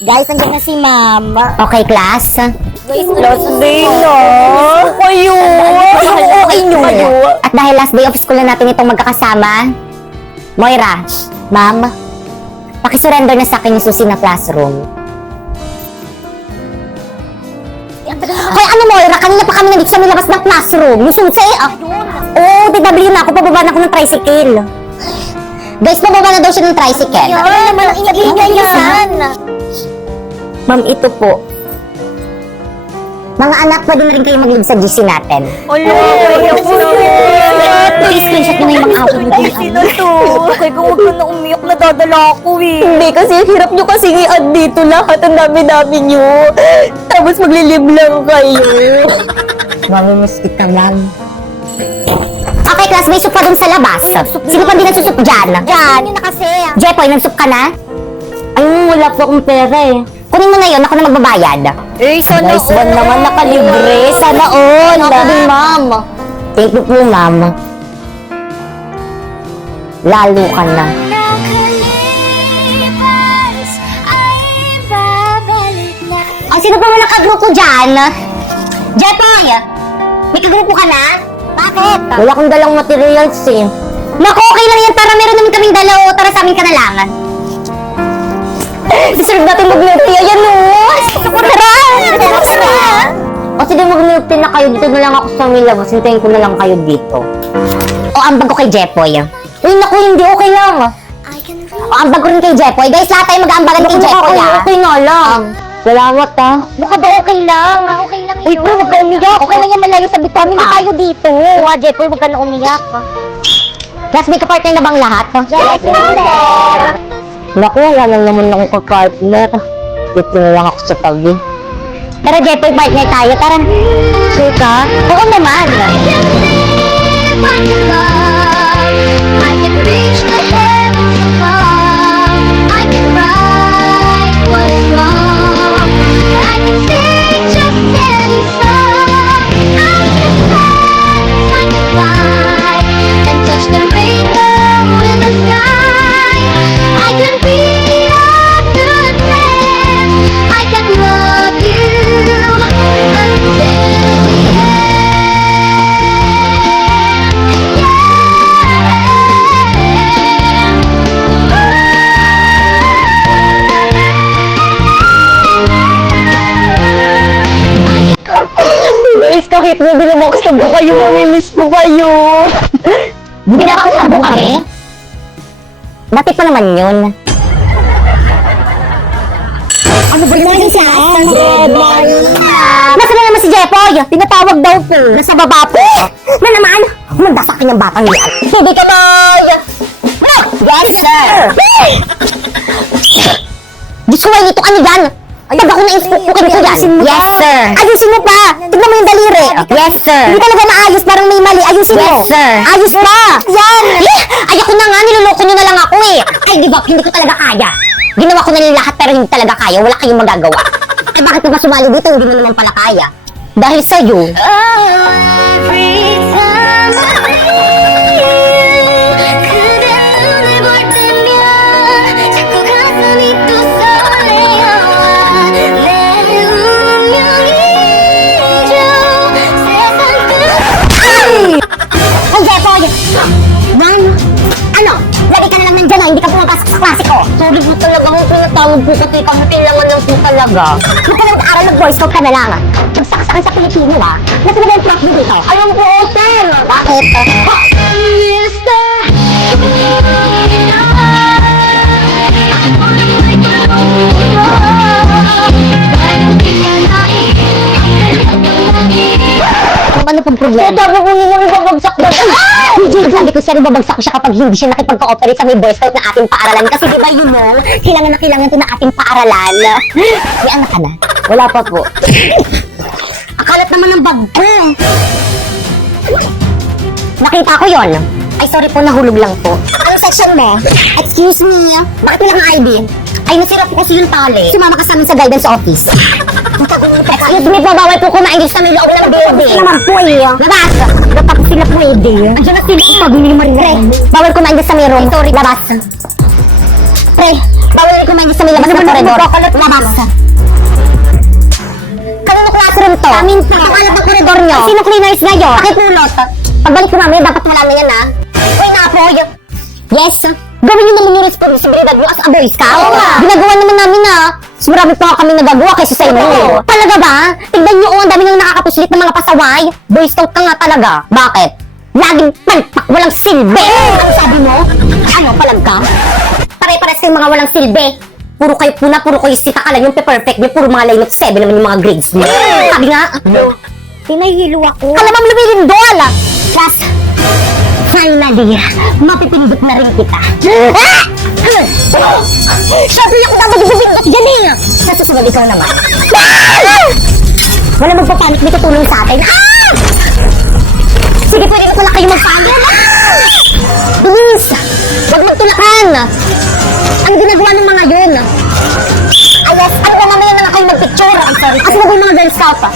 Guys, nandiyan na si ma'am. Okay, class? Guys, Last day na. Kayo. Okay nyo. At dahil last day of school na natin itong magkakasama, Moira, ma'am, pakisurrender na sa akin yung susi na classroom. Hoy, ano Moira? Kanina pa kami nandito sa may labas ng classroom. Yung susi, DW na ako. Pababa na ako ng tricycle. Guys, pababa na daw siya ng tricycle. Ano naman ang ingay yan? Ma'am, ito po. Mga anak, pwede na rin kayo mag-leave sa GC natin. Please, screenshot nyo na yung mga awit nyo. Sino to? Kaya kung huwag ka na umiyak, nadadala ako eh. Hindi, kasi hirap nyo kasi i-add dito lahat. Ang dami-dami nyo. Tapos maglilib lang kayo. Mamimiss kita lang. Okay, class, may soup pa dun sa labas. Sino pa din nagsusup dyan? Yan, yun na kasi. Jepoy, nagsup ka na? Ay, wala po akong pera eh. Kunin mo na yun, ako na magbabayad. Eh, sana Nice one naman, nakalibre. Sana all. Ako din, ma'am. Thank you po, ma'am. Lalo ka na. Ay, sino pa mo nakagrupo dyan? Jepoy! May kagrupo ka na? Bakit? Wala akong dalang materials eh. Naku, okay lang yan. Tara, meron naman kaming dalaw. Tara sa amin ka na lang. Deserve natin mag-milk tea. Ayan o! Tara! O sige, mag-milk tea na kayo. Dito na lang ako sa may labas. Hintayin ko na lang kayo dito. O, ambag ko kay Jepoy. Uy, naku, hindi. Okay lang. O, ambag ko rin kay Jepoy. Guys, lahat tayo mag-aambagan kay Jepoy, ha? Okay nga lang. Salamat, ha? Baka ba okay lang? Okay lang Uy, yun. huwag ka umiyak. Okay lang yan, malayo sa bituan. Hindi tayo dito. Nga, Jepoy, huwag ka na umiyak. Class, may kapartner na bang lahat? Yes, ma'am. Naku, wala na naman akong ka-partner. Dito na lang ako sa tabi. Tara, Jepoy, partner tayo. Tara. Sure ka? Oo naman. I can reach the heavens above. I can right what is wrong. I can sing just any song. I can fly and touch the rainbow in the sky. I can be a good friend. I can love you until the end. Guys, kahit na binabakasab ko kayo, mamimiss ko kayo. Binabakasab ko kami? Bakit pa naman yun? Ano ba yun siya? Nasaan na naman si Jepoy? Tinatawag daw po. Nasa baba po. Na naman? Manda sa akin yung batang yan. Hindi ka boy! Yes, sir! Diyos ko, nito ka ni Dan. Pag ako na-inspoke ko kayo yan. Yes, sir. Ayusin mo pa. Tignan mo yung daliri. Yes, sir. Hindi talaga maayos. Parang may mali. Ayusin mo. Yes, sir. Ayos pa. Yan. Ayoko na nga. Niloloko nyo na lang ako eh. Ay, di ba? Hindi ko talaga kaya. Ginawa ko na nila lahat pero hindi talaga kaya. Wala kayong magagawa. Ay, bakit ka sumali dito? Hindi mo naman pala kaya. Dahil sa'yo. Every time I feel 그대 눈을 볼 때면 자꾸 가슴이 또 설레어와 내 운명이죠 세상 끝 Ay, Jepoy! Man! Ano? Lagi ka na lang nandyan, hindi ka pumapasok sa klase ko. Sorry po talaga, kung pinatawag po kasi kami kailangan lang po talaga. Hindi ka na mag-aaral, mag-boy scout ka na lang. Magsakasakan sa Pilipino, ha? Nasa na ba yung prof mo dito? Alam ko, sir! Bakit? Ha? Ano pong problema? Sabi ko yung babagsak na. Sabi ko siya babagsak ko siya kapag hindi siya nakipag-cooperate sa may boy scout na ating paaralan. Kasi di ba you know, kailangan na kailangan ito na ating paaralan. May anak ka na? Wala pa po. Akalat naman ng bag ko. Nakita ko yon. Ay, sorry po, nahulog lang po. Anong section mo? Excuse me, bakit wala kang ID? Ay, nasira po kasi yung tali. Sumama ka sa amin sa guidance office. Ayun, bawal po kumain sa may loob ng building. Naman po eh. Labas! Dapat po sila pwede. Andiyan na sila pag hindi marire. Bawal kumain sa may room. Sorry, labas. Siyempre, bawal na kumain sa may labas ng koridor. Labas. Kanino classroom to? Amin pa. Pakalap ang koridor nyo. Sino cleaners ngayon? Pakipulot. Pagbalik ko mamaya, dapat wala na yan, ha? Uy, Napoy. Yes. Gawin nyo naman yung responsibilidad nyo as a boy scout. Oo nga. Ginagawa naman namin, ha? Mas marami pa kami nagagawa kaysa sa inyo. Talaga ba? Tignan nyo, ang dami nang nakakapuslit ng mga pasaway. Boy scout ka nga talaga. Bakit? Laging palpak, walang silbi. Ano sabi mo? Ano, palag ka? Pare-pares kayong mga walang silbi. Puro kayo puna, puro kayo sita ka lang yung perfect niyo. Puro mga line of 7 naman yung mga grades niyo. Sabi nga. Pinahilo ako. Kalamang lumilindol. Plus, finally, mapipindot na rin kita. Siyempre ako na magpipindot dyan eh. Sa susunod ikaw naman. Wala magpapanik, may tutulong sa atin. Sige, pwede na pala kayo magpanik. Bilis! Huwag magtulakan! Ang ginagawa ng mga yun. Ayos, ano na mamaya na kayo magpicture? I'm sorry. Kasi na yung mga Girl Scout ah.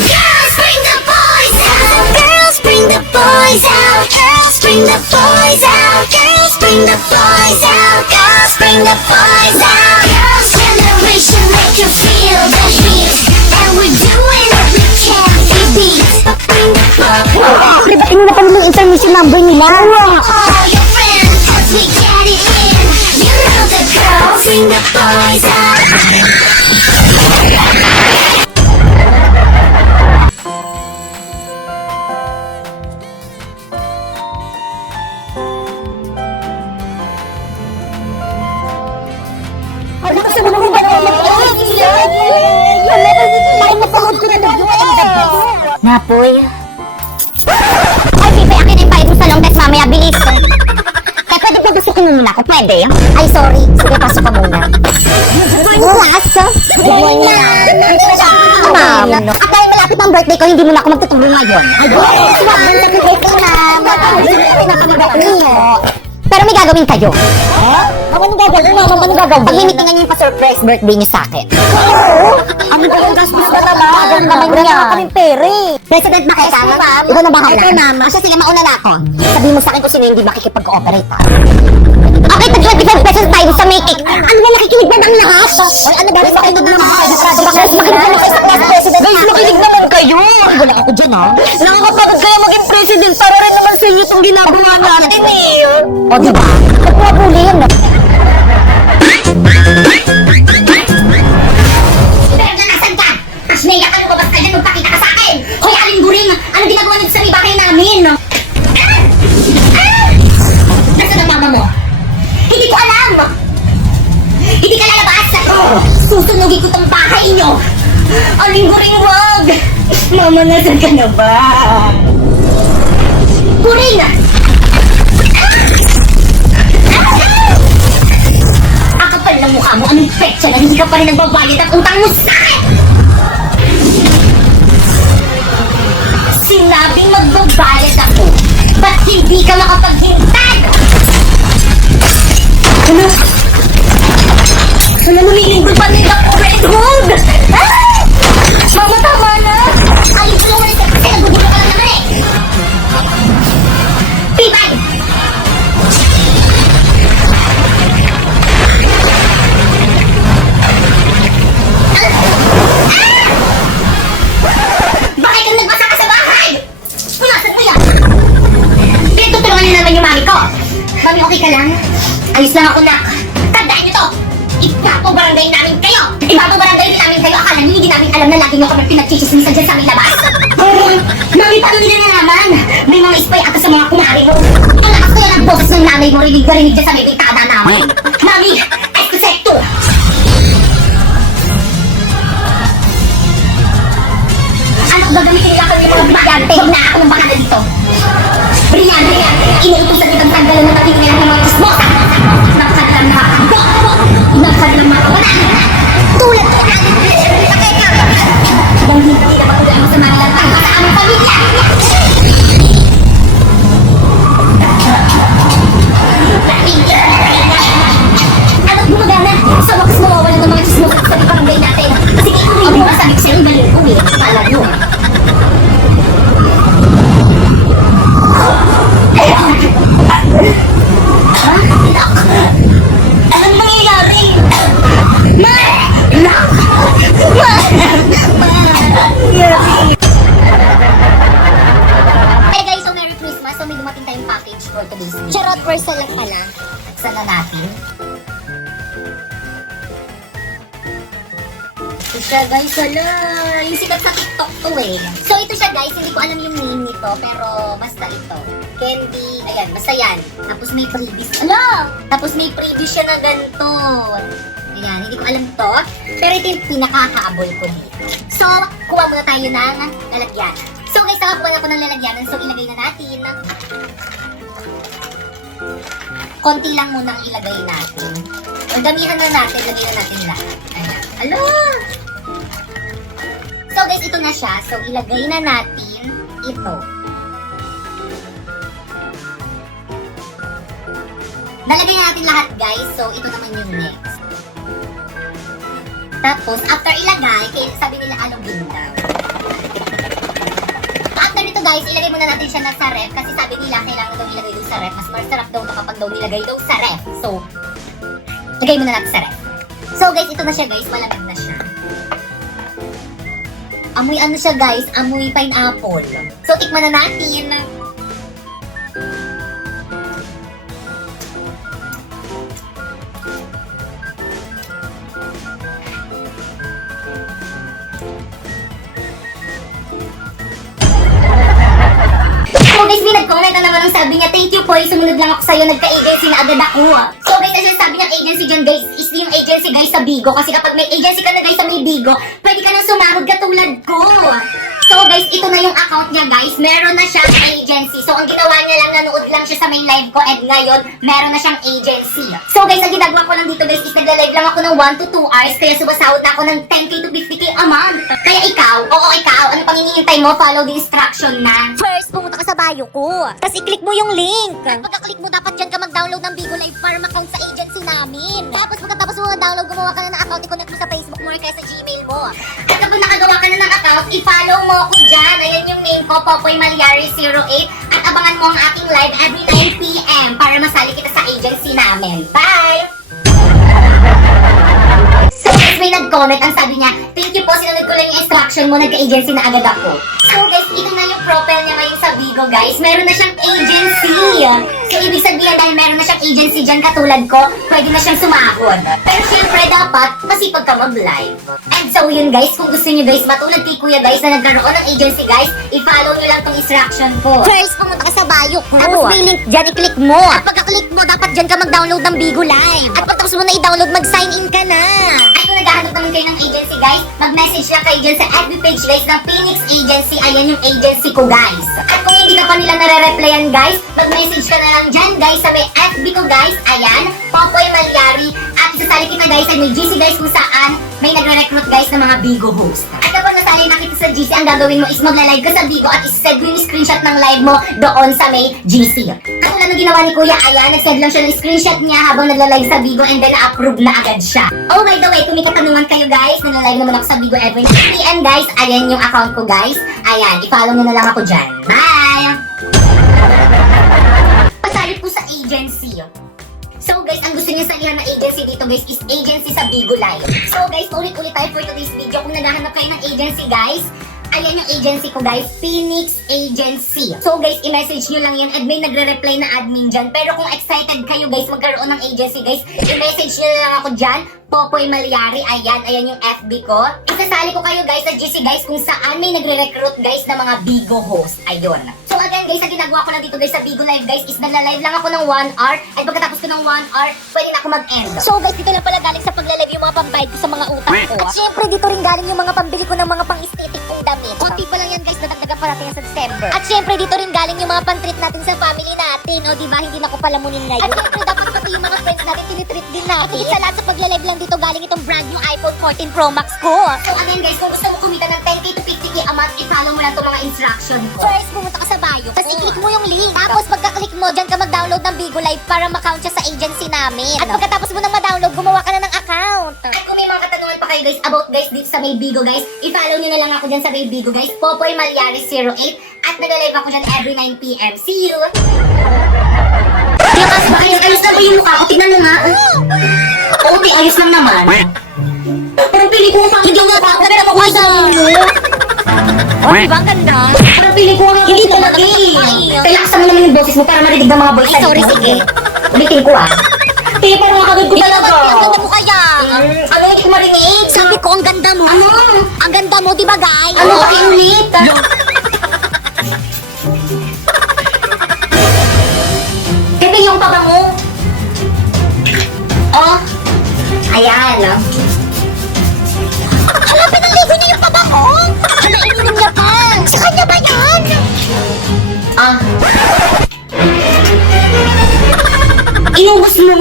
Girls, bring the boys out. Girls, bring the boys out. Girls, bring the boys out. Girls, bring the boys out. Girls, bring the boys out. Girls' generation, make you feel the heat. And we're doing what we can to beat. Bring the boys. Diba, inuna pa nila yung intermission number nila. All your friends, 'cause we get it in. You know the girls, bring the boys out. Napoy. Ay, Pipe, akin yung bayad mo sa long test mamaya. Bilis. Kaya pwede pa pasukin mo muna ako. Pwede? Ay, sorry. Sige, pasok ka muna. Bukas. Good morning, ma'am. At dahil malapit ang birthday ko, hindi mo na ako magtutulong ngayon. Ay, pero may gagawin kayo. Ano gagawin? Ano gagawin? Paglimitingan niyo yung pa-surprise birthday niyo sa akin. Ano ba yung gastos na naman? Wala na kaming pere. President ba kayo? Ikaw na bahala. Okay, mama. Kasi sila mauna na ako. Sabihin mo sa akin kung sino hindi makikipag-cooperate. Okay, tag-25 pesos tayo sa make-it. Ano ba nakikinig na ng lahat? Ay, ano ba? Makinig naman kayo. Makinig naman kayo sa class president. Guys, makinig naman kayo. Wala ako dyan, ha? Nakakapagod kayo maging president para rin naman sa inyo itong ginagawa natin. O, diba? Nagpapuli yun, no? Nasaan ka? Asneya, ano ba basta yan? Magpakita ka sa akin! Hoy, Aling Buring! Ano ginagawa nito sa bahay namin? Nasaan ang mama mo? Hindi ko alam! Hindi ka lalabas! Susunugin ko tong bahay nyo! Aling Buring, wag! Mama, nasaan ka na ba? Buring! Ang kapal ng mukha mo, anong petsa na hindi ka pa rin nagbabayad ang utang mo sa akin? Sinabing magbabayad ako, ba't hindi ka makapaghintay? Ano? Ano lumilingkod pa nila ko, Red Hood? Ah! Mama, tama na! Ayun ko yung ulit kasi nagugulo ka lang naman eh! Pipay! Bakit kang nagbasa ka sa bahay? Pumasok mo yan! Pinagtutulungan niyo naman yung mami ko! Mami, okay ka lang? Ayos lang ako, nak! Tandaan niyo to! Ipapabarangay namin kayo! Ipapabarangay namin kayo! Akala niyo hindi namin alam na lagi niyo kami pinagchichismisan dyan sa aming labas? Mami, paano nila nalaman? May mga spy ata sa mga kumari mo! Ang lakas ko yan ang boses ng nanay mo! Rinig dyan sa may pintada namin! Mami! Eskusekto! Ano gagamitin nila kami mga brillante? Huwag na ako ng baka na dito. Brillante yan. Inuutusan kitang tanggalan ng patingin nila ng mga chismosa. Ng kanilang nakakabok. Ng kanilang mga kawalan. Tulad ko na ang nang hindi na makulang sa mga lantang sa aming pamilya. Ano gumagana? Sa wakas mawawalan ng mga chismosa sa barangay natin. Sige, ikuwi mo. Sabi ko sa'yo, ibalik ko. Pala nyo. Ha? Ito siya guys, wala. Yung sikat sa TikTok to eh. So ito siya guys, hindi ko alam yung name nito, pero basta ito. Candy, ayan, basta yan. Tapos may freebies. Ala! Tapos may freebies siya na ganito. Ayan, hindi ko alam to. Pero ito yung pinaka-habol ko dito. So, kuha muna tayo ng lalagyan. So guys, nakakuha ako ng lalagyanan. So ilagay na natin. Konti lang muna ang ilagay natin. Ang damihan na natin, lagay na natin lahat. Ayan. Alo! So guys, ito na siya. So ilagay na natin ito. Nalagay na natin lahat guys. So ito naman yung next. Tapos, after ilagay, kaya sabi nila alugin daw. After nito guys, ilagay muna natin siya na sa ref kasi sabi nila kailangan daw ilagay doon sa ref. Mas masarap daw ito kapag daw nilagay daw sa ref. So, lagay muna natin sa ref. So guys, ito na siya guys. Malamig na siya. Amoy ano siya guys? Amoy pineapple. So, tikman na natin. So guys, may nag-comment na naman ang sabi niya, thank you po, sumunod lang ako sa'yo, nagka-agency na agad ako. So guys, ang sabi ng agency dyan guys, is yung agency guys sa Bigo. Kasi kapag may agency ka na guys sa may Bigo, pwede ka nang sumahod katulad ko. So guys, ito na yung account niya guys, meron na siyang agency. So ang ginawa niya lang, nanood lang siya sa main live ko, and ngayon, meron na siyang agency. So guys, ang ginagawa ko lang dito guys, is nagla-live lang ako ng 1 to 2 hours, kaya sumasahod na ako ng 10k to 50k a month. Kaya ikaw, ano pang hinihintay mo, follow the instruction na. First, pumunta ka sa bio ko. Tapos i-click mo yung link. At pagka-click mo, dapat dyan ka mag-download ng Bigo Live para ma-count sa agency namin. Tapos pagkatapos mo mag-download, gumawa ka na ng account, i-connect mo sa Facebook mo or kaya sa Gmail mo. At kapag nakagawa ka na ng account, i-follow mo ako dyan. Ayan yung name ko, Popoy Malyari 08. At abangan mo ang ating live every 9 p.m. para masali kita sa agency namin. Bye! So guys, may nag-comment, ang sabi niya, thank you po, sinunod ko lang yung instruction mo, nagka-agency na agad ako. So guys, ito na yung profile niya ngayon sa Bigo guys, meron na siyang agency. So ibig sabihin dahil meron na siyang agency dyan katulad ko, pwede na siyang sumahod. Pero syempre dapat, masipag ka mag-live. And so yun guys, kung gusto niyo guys, matulad kay kuya guys na nagkaroon ng agency guys, i-follow niyo lang tong instruction ko. First, pumunta ka sa bio ko. Tapos may link dyan, i-click mo. At pagka-click mo, dapat dyan ka mag-download ng Bigo Live. At pagkatapos mo na i-download, mag-sign in ka na. At kung naghahanap naman kayo ng agency guys, mag-message lang kayo dyan sa FB page guys ng Phoenix Agency. Ayan yung agency ko guys. At kung hindi ka pa nila nare-replyan guys, mag-message ka na lang dyan guys sa may FB ko guys. Ayan, Popoy Malyari. At isasali kita guys sa may GC guys kung saan may nagre-recruit guys ng mga Bigo host. At kapag nasali na kita sa GC, ang gagawin mo is magla-live ka sa Bigo at isend mo yung screenshot ng live mo doon sa may GC. At kung ano ginawa ni Kuya, ayan, nag-send lang siya ng screenshot niya habang nagla-live sa Bigo and then na-approve na agad siya. Oh, by the way, kung may katanungan kayo guys, nagla-live naman ako sa Bigo every 9 p.m. guys. Ayan yung account ko guys. Ayan, i-follow nyo na lang ako dyan. Bye! Pasali po sa agency. So guys, ang gusto niyo salihan na agency dito guys is agency sa Bigo Live. So guys, ulit-ulit tayo for today's video. Kung naghahanap kayo ng agency guys, ayan yung agency ko guys, Phoenix Agency. So guys, i-message nyo lang yun and may nagre-reply na admin dyan. Pero kung excited kayo guys magkaroon ng agency guys, i-message nyo lang ako dyan, Popoy Malyari. Ayan yung FB ko. Isasali ko kayo guys sa GC guys kung saan may nagre-recruit guys ng mga Bigo host. Ayun. So again guys, ang ginagawa ko lang dito guys sa Bigo Live guys is nagla-live lang ako ng 1 hour at pagkatapos ko ng 1 hour, pwede na ako mag-end. So guys, dito lang pala galing sa pagla-live yung mga pambayad ko sa mga utang ko. At syempre, dito rin galing yung mga pambili ko ng mga pang-aesthetic kong damit. Konti pa lang yan guys, nadagdagan pa natin yan sa December. At syempre, dito rin galing yung mga pang-treat natin sa family natin. O diba, hindi na ko palamunin ngayon. At syempre, dapat pati yung mga friends natin, tinitreat din natin. At sa lahat sa pagla-live lang dito, galing itong brand new iPhone 14 Pro Max ko. So again guys, kung gusto mo kumita ng 10k to 50k a month, i-follow mo lang itong mga instruction ko. First, pumunta ka sa bio. Tapos i-click mo yung link. Tapos pagka-click mo, dyan ka mag-download ng Bigo Live para ma-count siya sa agency namin. At pagkatapos mo nang ma-download, gumawa ka na ng account. At kung may mga katanungan pa kayo guys about guys dito sa may Bigo guys, i-follow nyo na lang ako dyan sa may Bigo guys, Popoy Malyari 08. At nag-live ako dyan every 9 p.m. See you! Kaya kasi ayos na ba yung mukha ko? Tignan mo nga. Okay, ayos lang naman. Parang pili ko ang hindi nga ako. Pero mukha sa mo. Oh, diba ang ganda? Parang pili ko ang hindi talaga eh. Kaya kasama naman yung boses mo para marinig ng mga boys. Ay, sorry, sige. Ulitin ko ah. Kaya parang makagod ko talaga. Ang ganda mo kaya. Ano, hindi ko marinig. Sabi ko, ang ganda mo. Ano? di ba guys? Ano pakiulit? Bebe, yung pabango. Oh. Ayan. Hala, pinaligo niya yung pabango. Hala, ininom niya pa. Sa kanya ba yan? Ah. Inubos mo.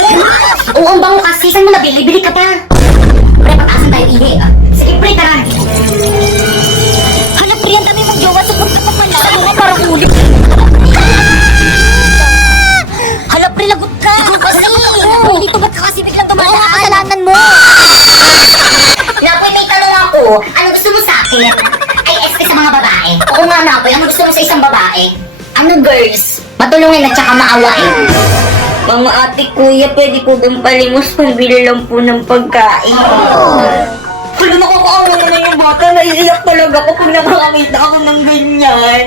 Oo, ang bango kasi. Saan mo nabili? Bili ka pa. Pre, pataasan tayo ihi. Sige, pre, tara. Hala, Pri, ang dami mong jowa. Support ka pa pala. Ano parang ulit. Hala, Pri, lagot ka. Kasi. Dito ba't ka kasi biglang dumadaan? Oo, kasalanan mo. Napoy, may tanong ako. Ano gusto mo sa akin? Ay, SP sa mga babae. Oo nga, Napoy. Ano gusto mo sa isang babae? Ano, girls? Matulungin at saka maawain. Mga ate, kuya, pwede ko bang palimos pambili lang po ng pagkain? Kung nakakaawa naman yung bata, naiiyak talaga ako kung nakakakita ako ng ganyan.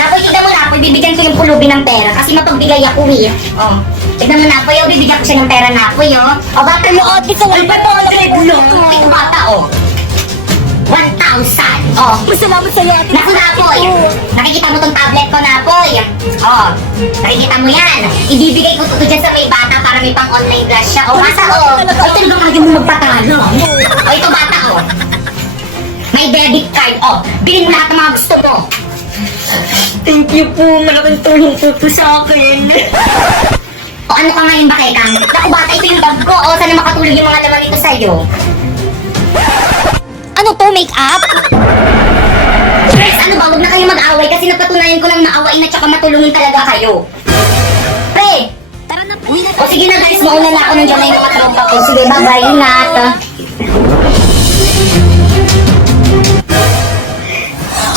Napoy, tignan mo, Napoy. Bibigyan ko yung pulubi ng pera kasi mapagbigay ako, eh. Oh. Tignan mo, Napoy. Oh, bibigyan ko siya ng pera, Napoy, oh. O, bata mo, ate, sa wala pa ito, bata, oh. 1,000. Oh. Masalamat sa'yo, ate. Naku, Napoy. Nakikita mo tong tablet ko, Napoy. Oh. Nakikita mo yan. Ibibigay ko to dyan sa may bata para may pang-online class siya. Oh, bata, oh. Ito talaga kaya mo magpatalo. Oh, ito, bata, oh. May debit card, oh. Bilhin mo lahat ng mga gusto mo. Thank you po, malaking tulong po to sa akin. O ano ka ngayon ba, Kekang? Naku, bata, ito yung bag ko. O, sana makatulog yung mga laman nito sa'yo. Ano to, make-up? Guys, ano ba? Huwag na kayo mag-away kasi napatunayan ko lang maawain at saka matulungin talaga kayo. Pre! Tara na, Pri. O sige na guys, mauna na ako nandiyan na yung mga tropa ko. Sige, bye-bye, ingat.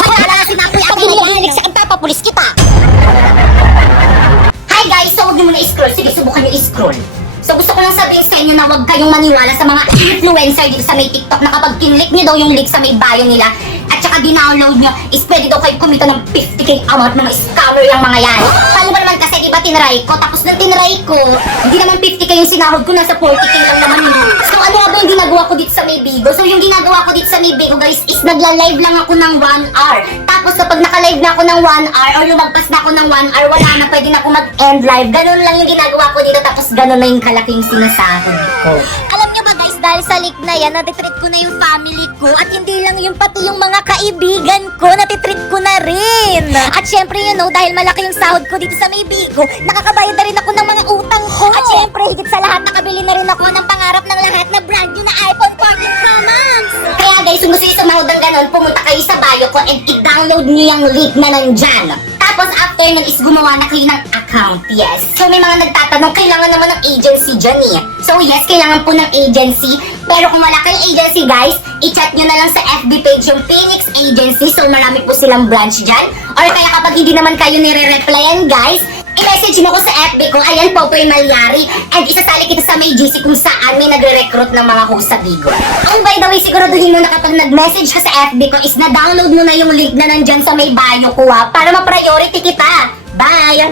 Hala, sinapoy ako na yan. Sa kanta, papulis kita. Hi guys! So huwag niyo muna i-scroll. Sige, subukan niyo i-scroll. So gusto ko lang sabihin sa inyo na huwag kayong maniwala sa mga influencer dito sa may TikTok na kapag kinlik niyo daw yung link sa may bio nila at saka dinownload niyo, is pwede daw kayo kumita ng 50k amount, mga scammer yung mga yan. Paano ba naman kasi, di ba tinry ko? Tapos nang tinry ko, hindi naman 50k yung sinahod ko, nasa 40k lang naman yun. So ano nga ba yung ginagawa ko dito sa may Bigo? So yung ginagawa ko dito sa may Bigo guys is nagla-live lang ako ng 1 hour. Tapos kapag naka-live na ako ng 1 hour or lumagpas na ako ng 1 hour, wala na, pwede na ako mag-end live. Ganun lang yung ginagawa ko dito, tapos ganun na yung kalaking sinasahod ko. Alam niyo ba guys, dahil sa leak na yan, natitreat ko na yung family ko at hindi lang yung pati yung mga kaibigan ko, natitreat ko na rin. At syempre, you know, dahil malaki yung sahod ko dito sa may Bigo, nakakabayad na rin ako ng mga utang ko. At syempre, higit sa lahat, nakabili na rin ako ng pangarap ng lahat na brand new na iPhone 14 Pro Max. Kaya guys, kung gusto nyo sumahod ng ganun, pumunta kayo sa bio ko and i-download nyo yung link na nandyan. Tapos after nun is gumawa na kayo ng account, yes. So may mga nagtatanong, kailangan naman ng agency dyan eh. So yes, kailangan po ng agency. Pero kung wala kayong agency guys, i-chat nyo na lang sa FB page yung Phoenix Agency. So marami po silang branch dyan. Or kaya kapag hindi naman kayo nire-replyan guys, i-message mo ko sa FB ko, ayan Popoy Malyari, and isasali kita sa may GC kung saan may nagre-recruit ng mga host sa Bigo. And by the way, siguraduhin mo na kapag nag-message ka sa FB ko is na-download mo na yung link na nandyan sa may bio ko ha, para ma-priority kita. Bye!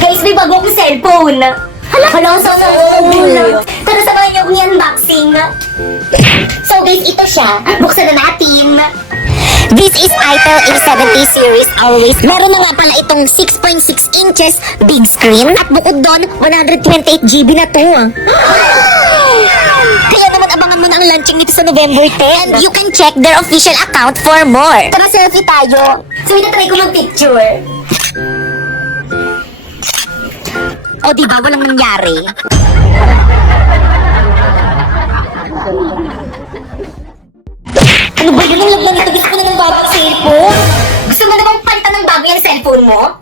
Guys, may bago akong cellphone. Hala, sana all. Tara, samahan niyo akong i-unboxing. So guys, ito siya. Buksan na natin. This is Itel A70 series always. Meron na nga pala itong 6.6 inches big screen at bukod doon 128GB na to. Kaya naman abangan mo na ang launching nito sa November 10. And you can check their official account for more. Tara, selfie tayo. So, inatry ko mag-picture. O diba, walang nangyari. Ano ba yun? Ang lagyan nito. Gusto ko na ng bagong cellphone. Gusto mo na bang palitan ng bago yung cellphone mo?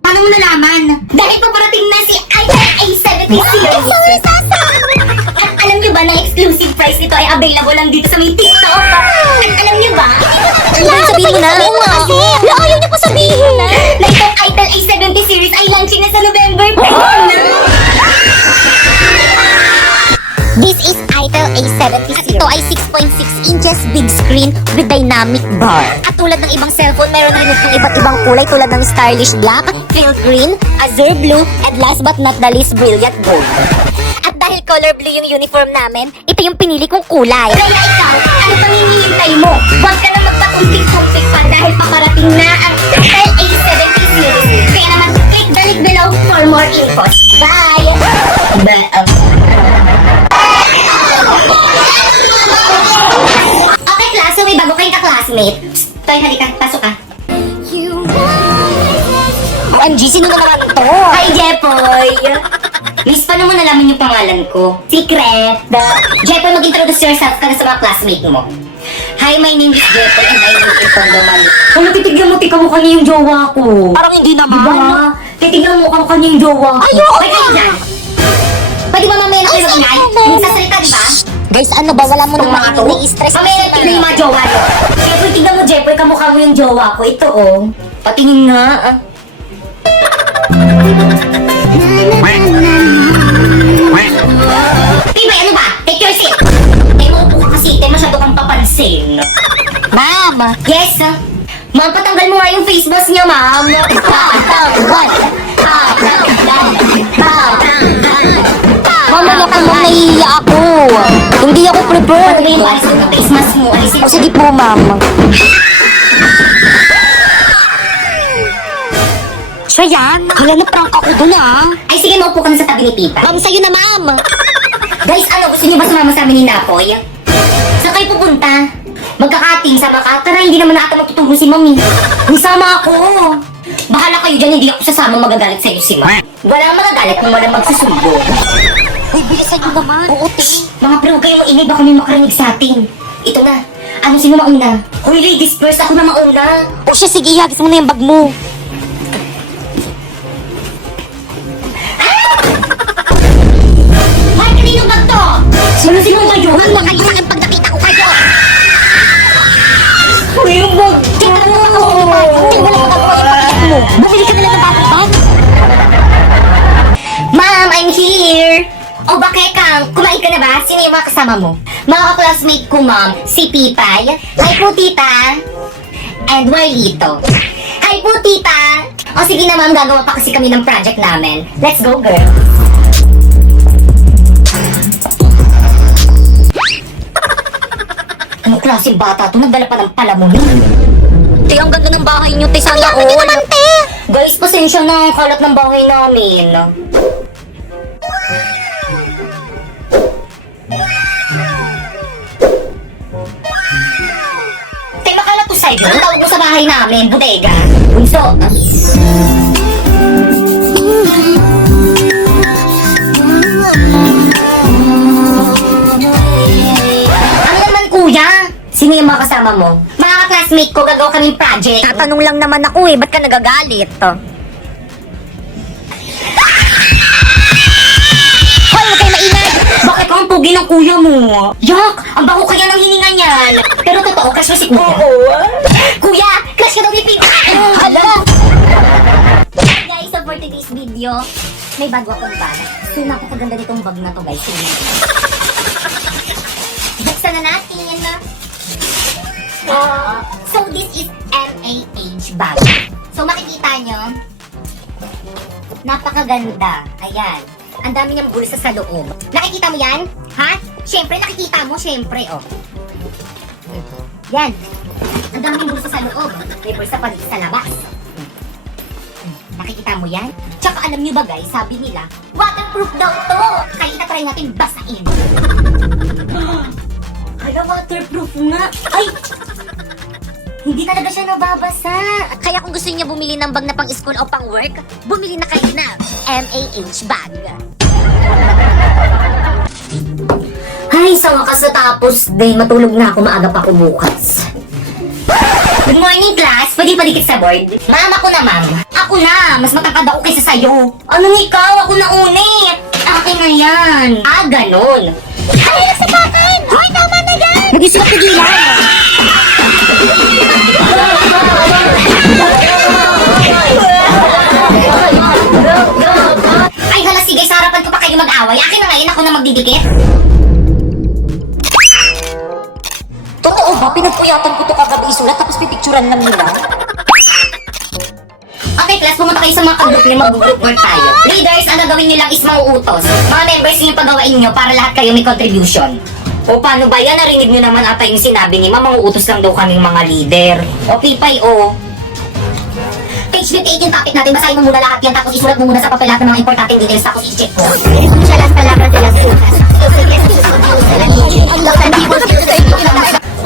Paano mo nalaman? Dahil ko parating na si Itel A70 series. At alam nyo ba na exclusive price nito ay available lang dito sa may TikTok? At alam nyo ba? Sabihin mo na. Kasi, ayaw niyo pa sabihin na itong Itel A70 series ay launching na sa November 10. This is Itel A70 at ito ay 6.6 inches big screen with dynamic bar. At tulad ng ibang cellphone, mayroon rin itong iba't ibang kulay tulad ng stylish black, pale green, azure blue, and last but not the least, brilliant gold. At dahil color blue yung uniform namin, ito yung pinili kong kulay. Kaya ikaw, ano pang hinihintay mo? Huwag ka na magpatumpik-tumpik pa dahil paparating na ang Style A70 series. Kaya naman, click the link below for more info. Bye! Okay, class, so may bago kayong ka-classmate. Psst, Toy, halika, pasok ka. OMG, sino na naman to? Hi, Jepoy! Miss, paano mo nalaman yung pangalan ko? Secret! Jepoy, mag-introduce yourself ka na sa mga classmate mo. Hi, my name is Jepoy and I live in Tondo, Manila. Kung titignan mo, tika mo kanya yung jowa ko. Parang hindi naman. Diba? Titignan mo kanya yung jowa ko. Ayoko! Pwede ka dyan. Pwede ba mamaya na kayo mag-ingay? Nagsasalita, diba? Guys, ano ba? Wala mo Mga naman to. ini-stress. Mamaya tignan yung mga jowa nyo. Jepoy, tignan mo, Jepoy, kamukha mo yung jowa ko. Ito, oh. Patingin nga, ah. Pibay, ano ba? Take your seat. Maupo ka kasi, masyado kang papansin. Ma'am! Yes, ma'am, patanggal mo nga yung face mask niya, ma'am. Ma'am, ano ka ma'am? Nahihiya ako. Hindi ako prepared. Ano yung alisin yung face mask mo? Alisin O sige po, ma'am. Siya yan. Hala na prank ako dun ah. Ay, sige, maupo ka na sa tabi ni Tita. Ma'am, sa'yo na ma'am. Guys, ano, gusto niyo ba sumama sa amin ni Napoy? Saan kayo pupunta? Magkakating, sama ka? Tara, hindi naman na ata magtutulong si Mami. Isama ako. Bahala kayo dyan, hindi ako sasama, magagalit sa'yo si Mami. Walang magagalit kung walang magsusundo. Uy, bilisan nyo naman. Oo, te. Mga pro, kayo maingay, baka may makarinig sa atin. Ito na. Ano, sino mauna? Hoy, ladies first, ako na mauna. O siya, sige, ihagis mo na yung bag mo. Hoy, kanino bag to? Sino kayo? Huwag kayo sa akin pag nakita ko kayo. Hoy, yung bag to! Hindi mo lang magagawa yung pakiyak mo. Bumili ka na lang ng bagong bag. Ma'am, I'm here! O bakit kang, kumain ka na ba? Sino yung mga kasama mo? Mga ka-classmate ko, ma'am, si Pipay. Hi po, tita. And Marlito. Hi po, tita. O sige na, ma'am, gagawa pa kasi kami ng project namin. Let's go, girl. Anong klaseng bata to? Nagdala pa ng palamunin. Te, ang ganda ng bahay nyo, te. Sana all. Naman, te. Guys, pasensya na ang kalat ng bahay namin. Tay, makalat to sa'yo. Ang tawag mo sa bahay namin, bodega. Bunso. Ano naman, kuya? Sino yung mga kasama mo? Mga classmate ko, gagawa kaming project. Tatanong lang naman ako eh, ba't ka nagagalit? Hoy, huwag kayo maingay! Bakit ang pugi ng kuya mo? Yak! Ang baho kaya ng hininga niyan. Pero totoo, crush mo si kuya. Kuya! Crush ka daw ni Pita! Hala! Guys, so for today's video, may bago akong bag. So, napakaganda nitong bag na to, guys. Tingnan mo. Buksan na natin. So, this is MAH bag. So, makikita nyo, napakaganda. Ayan. Ang dami niyang bulsa sa loob. Nakikita mo yan? Ha? Siyempre, nakikita mo. Siyempre, oh. Yan. Ang dami niyang bulsa sa loob. May bulsa pa dito sa labas. Nakikita mo yan? Tsaka alam nyo ba guys, sabi nila, waterproof daw to! Kaya itatry natin basain. Hala, waterproof nga! Ay! Hindi talaga siya nababasa. Kaya kung gusto niya bumili ng bag na pang school o pang work, bumili na kayo ng MAH bag. Ay, sa wakas natapos din. Matulog na ako, maaga pa ako bukas. Good morning, class. Pwede padikit sa board? Ma'am, ako na, ma'am. Ako na. Mas matangkad ako kaysa sa'yo. Ano ikaw? Ako na unit. Akin na yan. Ah, ganun. Ay, sa akin! Ay, tama na yan! Nag-isip ka tigilan! Ay, hala, sige. Sa harapan ko pa kayo mag-away. Akin na ngayon. Ako na magdidikit. Totoo ba? Pinagpuyatan ko to kagabi isulat tapos pipicturan lang nila. Okay, class, pumunta kayo sa mga ka-group niyo, mag-group work tayo. Leaders, ang gagawin niyo lang is mauutos. Mga members niyo yung pagawain niyo para lahat kayo may contribution. O paano ba yan? Narinig niyo naman ata yung sinabi ni Ma'am, mauutos lang daw kaming mga leader. O Pipay, o. Page 58 yung topic natin, basahin mo muna lahat yan, tapos isulat mo muna sa papel lahat ng mga importanteng details, tapos i-check ko. Escucha las palabras de las brujas.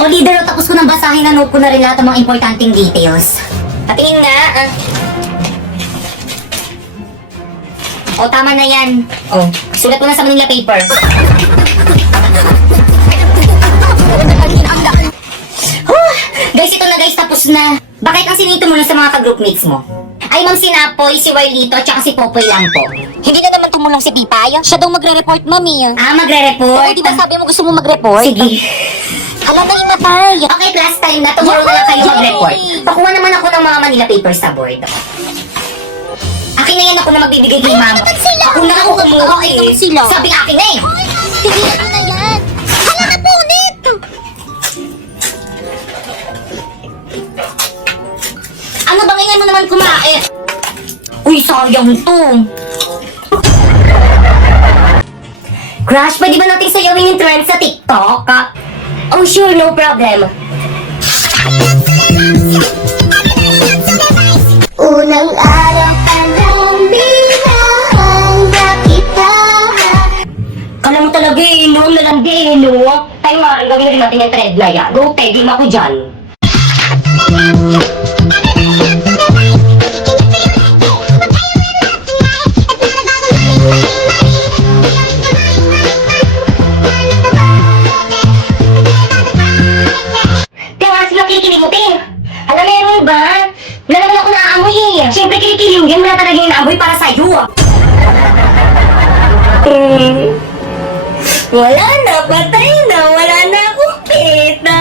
O leader, tapos ko nang basahin, nanood ko na rin lahat ng mga importanteng details. Patingin nga, O, tama na yan. O, sulat mo na sa Manila paper. Guys, ito na guys, tapos na. Bakit ang sinito mo lang sa mga ka-group mates mo? Ay, Ma'am Sinapoy, si Warlito, at saka si Popoy lang po. Hindi na naman tumulong si Pipay. Siya daw magre-report, Mami. Ah, magre-report? Oo, di ba sabi mo gusto mo mag-report? Sige. Alam na yung matay. Okay, class time na. Tomorrow na lang kayo mag-report. Pakuha naman ako ng mga Manila papers sa board. Akin na yan, ako na magbibigay kay Ma'am. Ako na ako kumuha eh. sila. Sabi akin na eh. Tigilan mo na yan. Hala na po, ulit. Ano bang ingay mo naman kumain? Uy, sayang to. Crush, pwede ba natin sayawin yung trend sa TikTok? Oh, sure, no problem. Unang araw pa ng binahanga kita. Kala mo talaga eh, no? Nalandi eh, no? Tayo nga, gawin na rin natin yung trend na yan. Go, pegim ako dyan. Kaya sila kikilimutin. Alam mo yun ba? Wala naman ako naaamoy eh. Siyempre kikilimugin mo na talaga yung naamoy para sa'yo. Wala na, patay na. Wala na akong peta.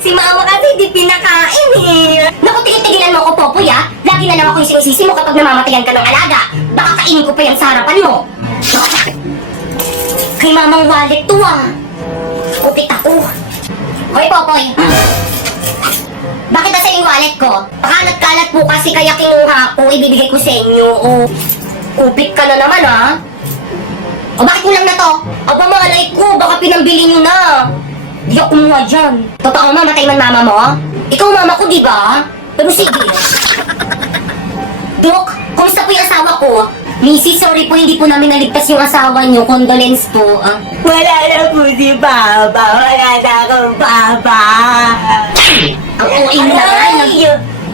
Si mama kasi di pinakain eh. Naku, tigil-tigilan mo ako, Popoy ah. Lagi na lang ako yung sinisisi mo kapag namamatayan ka ng alaga. Baka kainin ko pa yan sa harapan mo. Kay mamang wallet to ah. Kupit ako. Hoy, Popoy. Bakit nasa yung wallet ko? Pakalat-kalat po kasi kaya kinuha ko, ibibigay ko sa inyo. O, kupit ka na naman ah. O bakit kulang na to? Aba malay ko, baka pinambili nyo na. Di ako kumuha dyan. Totoo mamatay man mama mo? Ikaw mama ko, di ba? Pero sige. Dok, kumusta po yung asawa ko? Missy, sorry po, hindi po namin naligtas yung asawa nyo. Condolence po. Wala na po si Papa. Wala na akong Papa. Ang OA na.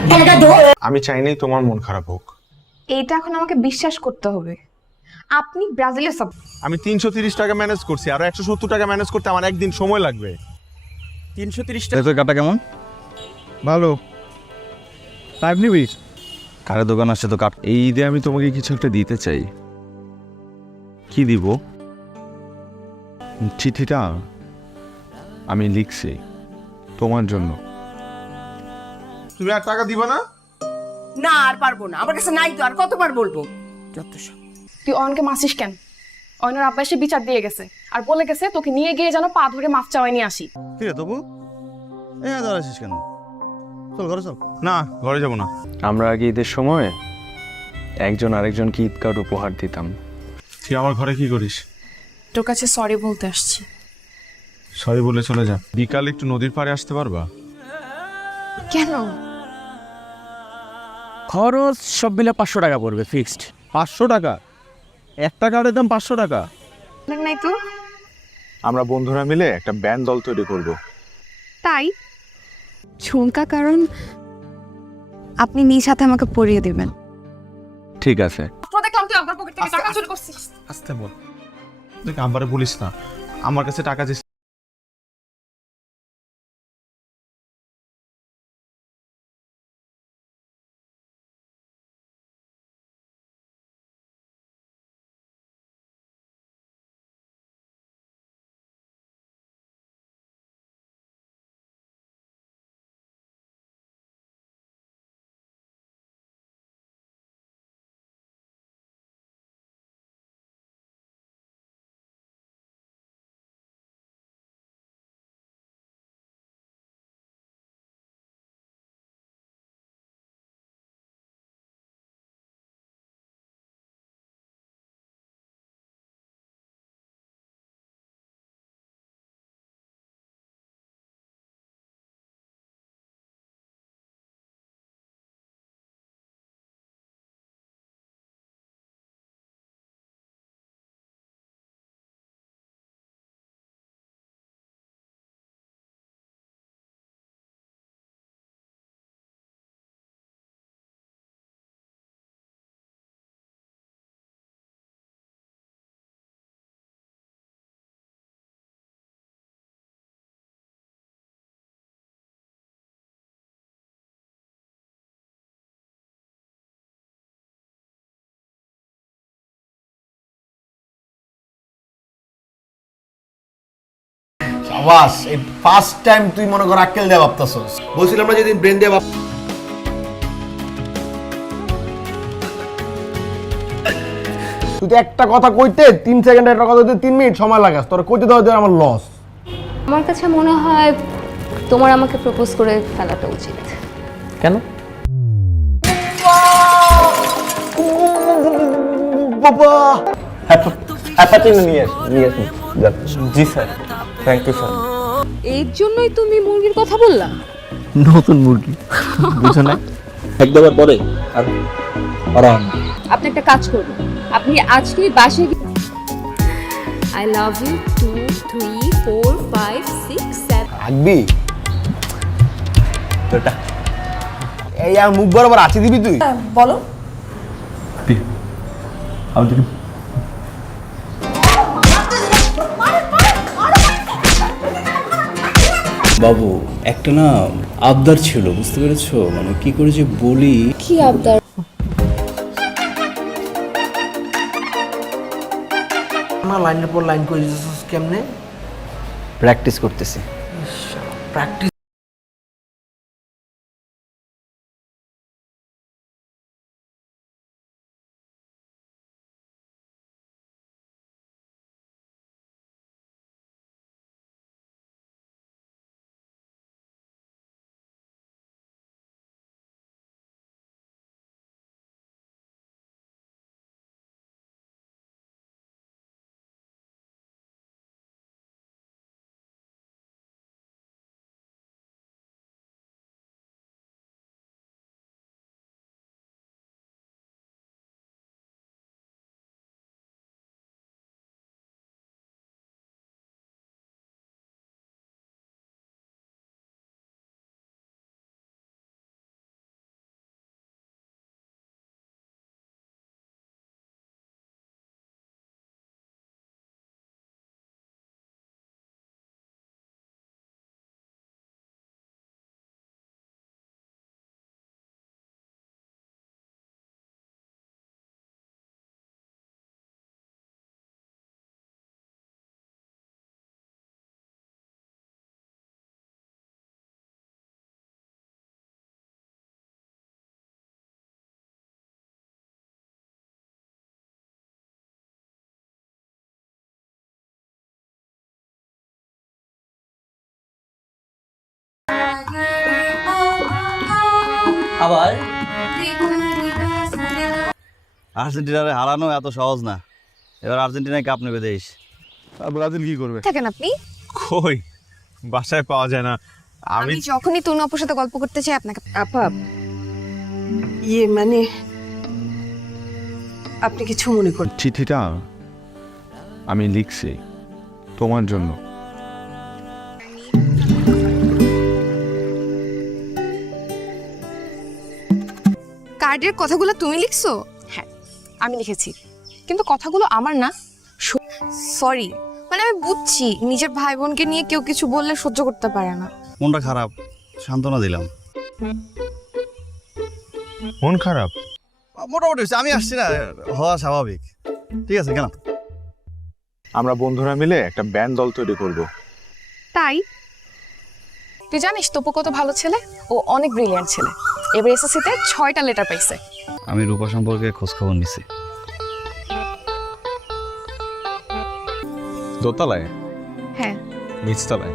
Talaga, Dok? আমি চাই নাই তোমার মন খারাপ হোক। এইটা এখন আমাকে বিশ্বাস করতে হবে আপনি ব্রাজিলের সাপ আমি 330 টাকা ম্যানেজ করছি আর 170 টাকা ম্যানেজ করতে আমার একদিন সময় লাগবে। 330 টাকা তোর কাটা কেমন ভালো। পাইপ নিবি কারে দোকান আসছে তো কাট এই ঈদে আমি তোমাকে কিছু একটা দিতে চাই। কি দিব? চিঠিটা আমি লিখছি তোমার জন্য। তুমি আর টাকা দিবা না? না আর পারবো না, আমার কাছে নাই তো, আর কতবার বলবো? যত সব। তুই অয়নকে মাসিস কেন অয়নের আব্বা এসে বিচার দিয়ে গেছে আর বলে গেছে তোকে নিয়ে গিয়ে যেন পা ধরে মাফ চাওয়াই নিয়ে আসি কি রে তবু এই আদার আসিস কেন চল ঘরে চল না, ঘরে যাব না। আমরা আগে ঈদের সময় একজন আরেকজনকে ঈদ কার্ড উপহার দিতাম। তুই আমার ঘরে কি করিস? তোর কাছে সরি বলতে আসছি সরি বলে চলে যা। বিকালে একটু নদীর পাড়ে আসতে পারবা? কেন খরচ সব মিলে 500 টাকা পড়বে ফিক্সড 500 টাকা একটা কার্ডের দাম 500 টাকা নাই তো আমরা বন্ধুরা মিলে একটা ব্যান্ড দল তৈরি করব। তাই ঝুমকা কারণ আপনি নিজ হাতে আমাকে পরিয়ে দেবেন ঠিক আছে। দেখলাম তুই আমার পকেট থেকে টাকা চুরি করছিস আস্তে বল। দেখ আমারে বলিস না, আমার কাছে টাকা যে সাবাস, এই ফার্স্ট টাইম তুই মনে কর আক্কেল দেয়া ভাবতাছস। বলছিলাম না যেদিন ব্রেন দেয়া তুই তো একটা কথা কইতে 3 সেকেন্ড, একটা কথা কইতে 3 মিনিট সময় লাগাস, তোর কইতে দেওয়া আমার লস। আমার কাছে মনে হয় তোমার আমাকে প্রপোজ করে ফেলাটা উচিত। কেন? বাবা জি স্যার, থ্যাংক ইউ স্যার। এর জন্যই তুমি মুরগির কথা বললা? নতুন মুরগি বুঝো না, একবার পরে আর আরাম। আপনি একটা কাজ করুন, আপনি আজকেই বাসায় আই লাভ ইউ 2 3 4 5 6 7 রাখবি তোটা এই আর মুখ বরাবর আছি দিবি তুই? বলো। আমি তোকে বাবু একটা না আবদার ছিল, বুঝতে পেরেছো? মানে কি করে যে বলি। কি আবদার? আমার লাইনের পর লাইন করে দিতেছিস কেমনে? প্র্যাকটিস করতেছি। প্র্যাকটিস আবার আর্জেন্টিনারে হারানো এত সহজ না, এবার আর্জেন্টিনায় কাপ নেবে দেশ। আর ব্রাজিল কি করবে? থাকেন আপনি? কই, বাসায় পাওয়া যায় না। আমি যখনই তনু আপুর সাথে গল্প করতে চাই আপনাকে। আপা মানে আপনি কিছু মনে করেন? চিঠিটা আমি লিখছি তোমার জন্য। কার্ডের কথাগুলো তুমি লিখছো? হ্যাঁ আমি লিখেছি, কিন্তু কথাগুলো আমার না। সরি, মানে আমি বুঝছি নিজের ভাই বোনকে নিয়ে কেউ কিছু বললে সহ্য করতে পারে না। মনটা খারাপ, সান্ত্বনা দিলাম। মন খারাপ? মোটামুটি হচ্ছে, আমি আসছি না, হওয়া স্বাভাবিক। ঠিক আছে, কেন? আমরা বন্ধুরা মিলে একটা ব্যান্ড দল তৈরি করব। তাই? তুই জানিস তপু কত ভালো ছেলে, ও অনেক ব্রিলিয়ান্ট ছেলে। এবার এসএসসিতে 6টা লেটার পাইছে। আমি রূপা সম্পর্কে খোঁজ খবর নিছি। দোতলায়? হ্যাঁ। নিচতলায়?